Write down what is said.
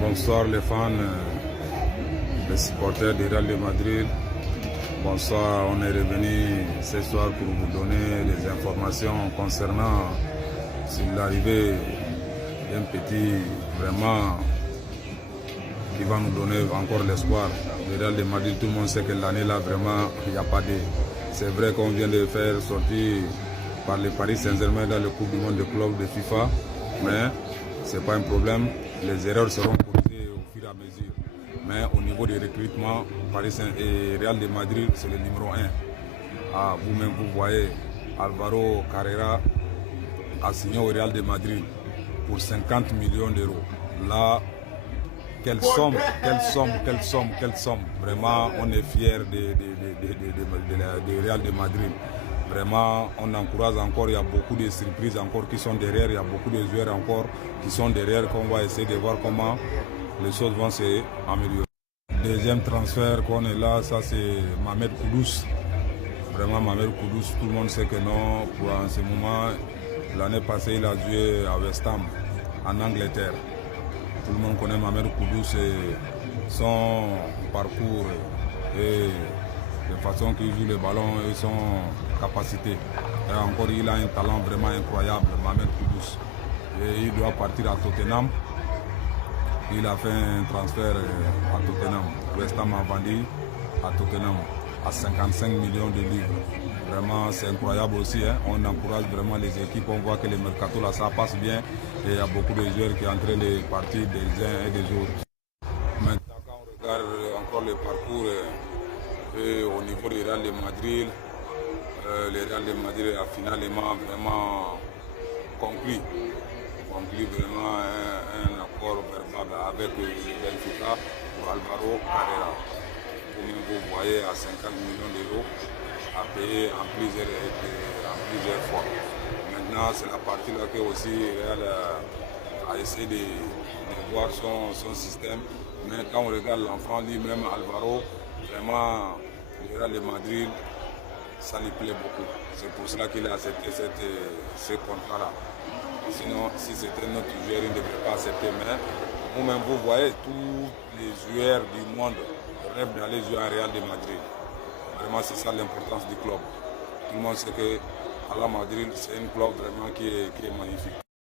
Bonsoir les fans, les supporters du Real de Madrid. Bonsoir, on est revenu ce soir pour vous donner des informations concernant l'arrivée d'un petit vraiment qui va nous donner encore l'espoir. Le Real de Madrid, tout le monde sait que l'année là vraiment il n'y a pas de... C'est vrai qu'on vient de faire sortir par le Paris Saint-Germain dans le Coupe du Monde de club de FIFA, mais c'est pas un problème. Les erreurs seront corrigées au fur et à mesure. Mais au niveau des recrutements, Paris Saint et Real de Madrid, c'est le numéro 1. Ah, vous-même, vous voyez, Alvaro Carrera a signé au Real de Madrid pour 50 millions d'euros. Là, quelle somme. Vraiment, on est fiers de Real de Madrid. Vraiment, on encourage encore, il y a beaucoup de surprises encore qui sont derrière, il y a beaucoup de joueurs encore qui sont derrière, qu'on va essayer de voir comment les choses vont s'améliorer. Deuxième transfert qu'on est là, ça c'est Mohamed Kudus. Vraiment Mohamed Kudus, tout le monde sait que non, pour en ce moment, l'année passée il a joué à West Ham, en Angleterre. Tout le monde connaît Mohamed Kudus et son parcours et de façon qu'il joue le ballon et son capacité. Et encore, il a un talent vraiment incroyable, Mohamed Kudus. Et il doit partir à Tottenham. Il a fait un transfert à Tottenham. West Ham a vendu à Tottenham à 55 millions de livres. Vraiment, c'est incroyable aussi. Hein. On encourage vraiment les équipes. On voit que le mercato là, ça passe bien. Et il y a beaucoup de joueurs qui sont en train de partir des uns et des autres. Maintenant, quand on regarde encore le parcours au niveau du Real de Madrid, le Real de Madrid a finalement vraiment conclu vraiment un accord verbal avec Benfica pour Alvaro Carrera. Comme vous voyez, à 50 millions d'euros à payer en plusieurs fois. Maintenant, c'est la partie là que aussi Real a essayé de voir son système. Mais quand on regarde l'enfant lui-même, Alvaro, vraiment, le Real de Madrid, ça lui plaît beaucoup. C'est pour cela qu'il a accepté ce contrat-là. Sinon, si c'était notre joueur, il ne devrait pas accepter. Mais vous-même, vous voyez, tous les joueurs du monde rêvent d'aller jouer à Real de Madrid. Vraiment, c'est ça l'importance du club. Tout le monde sait que Real Madrid, c'est un club vraiment qui est magnifique.